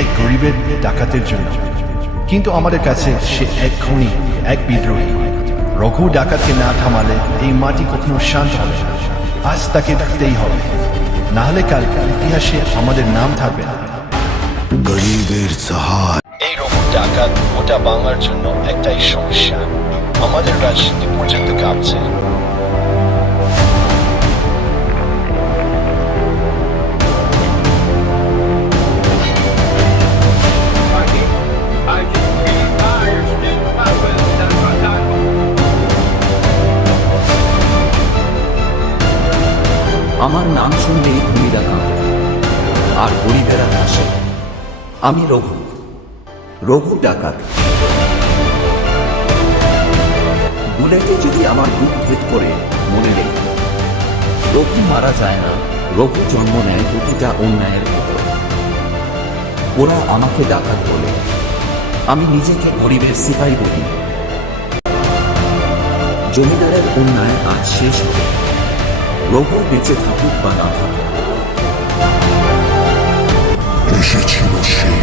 এক গরিবের ডাকাতের জন্য, কিন্তু আমাদের কাছে সে এক খুনি, এক বিদ্রোহী। রঘু ডাকাতকে না থামালে এই মাটি কখনো শান্ত হবে না। আজ তাকে ধরতেই হবে, নাহলে কাল ইতিহাসে আমাদের নাম থাকবে না। গরিবের সহায় এই রঘু ডাকাত গোটা বাংলার জন্য একটাই সমস্যা, আমাদের রাজনীতি পর্যন্ত কাঁপছে। আমার নাম শুনলেই ভূমিরা কাঁপে আর গরিবেরা হাসে। আমি রঘু, রঘু ডাকাত। বুলেটে যদি আমার বুক ভেদ করে, মনে রেখো, রঘু মারা যায় না, রঘু জন্ম নেয় প্রতিটা অন্যায়ের ভেতর। ওরা আমাকে ডাকাত বলে, আমি নিজেকে গরিবের সিপাহী বলি। জমিদারের অন্যায় আজ শেষ হবে, রঘু বেঁচে থাকুক বা না থাকুক। এসেছিল সেই